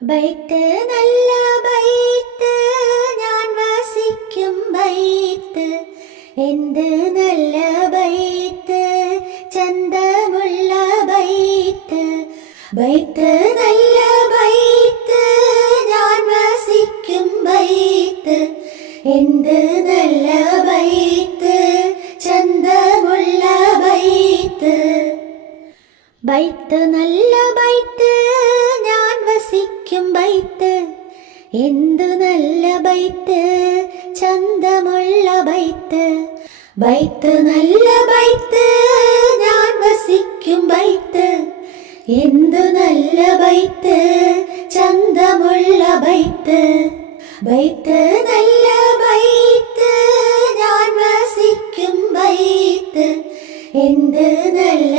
ബൈത്ത് നല്ല ബൈത്ത് ഞാൻ വസിക്കും ബൈത്ത് എന്ത് നല്ല ബൈത്ത് ചന്തമുള്ള ബൈത്ത് ബൈത്ത് നല്ല ബൈത്ത് ഞാൻ വസിക്കും ബൈത്ത് എന്ത് നല്ല ബൈത്ത് ചന്തമുള്ള ബൈത്ത് ബൈത്ത് നല്ല ബൈത്ത് ഞാൻ ബൈത്ത്. എന്തു നല്ല ബൈത്ത്. ചന്തമുള്ള ബൈത്ത്. ബൈത്ത് നല്ല ബൈത്ത്. ഞാൻ വസിക്കും ബൈത്ത്. എന്തു നല്ല ബൈത്ത്. ചന്തമുള്ള ബൈത്ത്. ബൈത്ത് നല്ല ബൈത്ത്. ഞാൻ വസിക്കും ബൈത്ത്. എന്ത് നല്ല